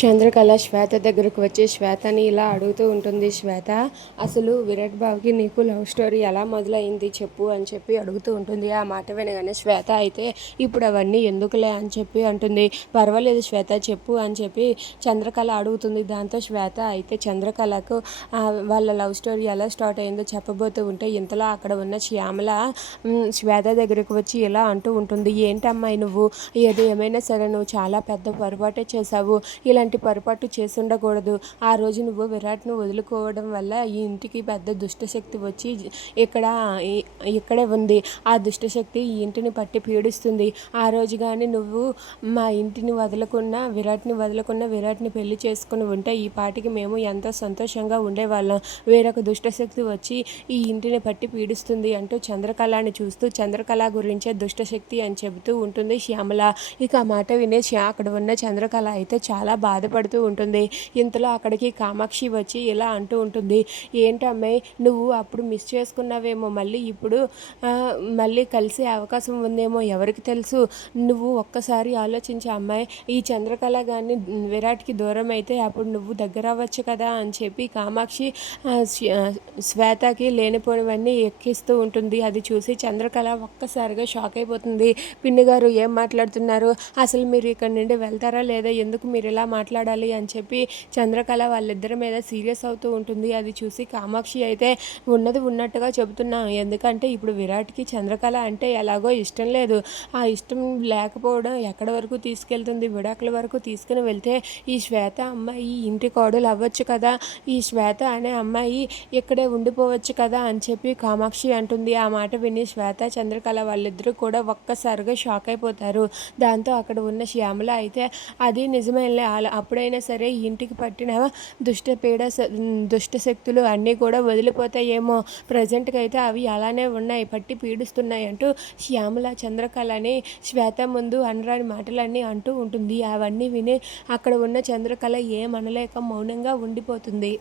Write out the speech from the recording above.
చంద్రకళ శ్వేత దగ్గరకు వచ్చి శ్వేతని ఇలా అడుగుతూ ఉంటుంది శ్వేత అసలు విరాట్ బాబుకి నీకు లవ్ స్టోరీ ఎలా మొదలైంది చెప్పు అని చెప్పి అడుగుతూ ఉంటుంది. ఆ మాట వినగానే శ్వేత అయితే ఇప్పుడు అవన్నీ ఎందుకులే అని చెప్పి అంటుంది. పర్వాలేదు శ్వేత చెప్పు అని చెప్పి చంద్రకళ అడుగుతుంది. దాంతో శ్వేత అయితే చంద్రకళకు వాళ్ళ లవ్ స్టోరీ ఎలా స్టార్ట్ అయిందో చెప్పబోతూ ఉంటే ఇంతలో అక్కడ ఉన్న శ్యామల శ్వేత దగ్గరకు వచ్చి ఇలా అంటూ ఉంటుంది. ఏంటమ్మాయి నువ్వు? ఏది ఏమైనా సరే నువ్వు చాలా పెద్ద పొరపాటే చేసావు ఇలా ఇలాంటి పొరపాటు చేసుండకూడదు. ఆ రోజు నువ్వు విరాట్ను వదులుకోవడం వల్ల ఈ ఇంటికి పెద్ద దుష్టశక్తి వచ్చి ఇక్కడ ఇక్కడే ఉంది. ఆ దుష్టశక్తి ఈ ఇంటిని పట్టి పీడిస్తుంది. ఆ రోజు కానీ నువ్వు మా ఇంటిని వదలకున్న విరాట్ని వదలకున్న విరాట్ని పెళ్ళి చేసుకుని ఉంటే ఈ పాటికి మేము ఎంతో సంతోషంగా ఉండేవాళ్ళం. వేరొక దుష్టశక్తి వచ్చి ఈ ఇంటిని పట్టి పీడిస్తుంది అంటూ చంద్రకళని చూస్తూ చంద్రకళ గురించే దుష్టశక్తి అని చెబుతూ ఉంటుంది శ్యామల. ఇక ఆ మాట వినేసి అక్కడ ఉన్న చంద్రకళ అయితే చాలా బాధ బాధపడుతూ ఉంటుంది. ఇంతలో అక్కడికి కామాక్షి వచ్చి ఇలా అంటూ ఉంటుంది. ఏంటమ్మాయి నువ్వు అప్పుడు మిస్ చేసుకున్నావేమో మళ్ళీ ఇప్పుడు మళ్ళీ కలిసే అవకాశం ఉందేమో ఎవరికి తెలుసు? నువ్వు ఒక్కసారి ఆలోచించే అమ్మాయి ఈ చంద్రకళ కానీ విరాట్కి దూరం అయితే అప్పుడు నువ్వు దగ్గర అవ్వచ్చు కదా? అని చెప్పి కామాక్షి శ్వేతకి లేనిపోయినవన్నీ ఎక్కిస్తూ ఉంటుంది. అది చూసి చంద్రకళ ఒక్కసారిగా షాక్ అయిపోతుంది. పిన్ని గారు ఏం మాట్లాడుతున్నారు? అసలు మీరు ఇక్కడ నుండి వెళ్తారా లేదా? ఎందుకు మీరు ఇలా మాట్లాడాలి అని చెప్పి చంద్రకళ వాళ్ళిద్దరి మీద సీరియస్ అవుతూ ఉంటుంది. అది చూసి కామాక్షి అయితే ఉన్నది ఉన్నట్టుగా చెబుతున్నాం. ఎందుకంటే ఇప్పుడు విరాట్కి చంద్రకళ అంటే ఎలాగో ఇష్టం లేదు. ఆ ఇష్టం లేకపోవడం ఎక్కడి వరకు తీసుకెళ్తుంది? విడాకుల వరకు తీసుకుని వెళ్తే ఈ శ్వేత అమ్మాయి ఇంటి కోడలు అవ్వచ్చు కదా? ఈ శ్వేత అనే అమ్మాయి ఇక్కడే ఉండిపోవచ్చు కదా? అని చెప్పి కామాక్షి అంటుంది. ఆ మాట విని శ్వేత చంద్రకళ వాళ్ళిద్దరూ కూడా ఒక్కసారిగా షాక్ అయిపోతారు. దాంతో అక్కడ ఉన్న శ్యామల అయితే అది నిజమే అప్పుడైనా సరే ఇంటికి పట్టిన దుష్ట పీడ దుష్ట శక్తులు అన్నీ కూడా వదిలిపోతాయేమో. ప్రజెంట్కి అయితే అవి అలానే ఉన్నాయి. పట్టి పీడిస్తున్నాయి అంటూ శ్యామల చంద్రకళని శ్వేత ముందు అనరాని మాటలన్నీ అంటూ ఉంటుంది. అవన్నీ విని అక్కడ ఉన్న చంద్రకళ ఏమనలేక మౌనంగా ఉండిపోతుంది.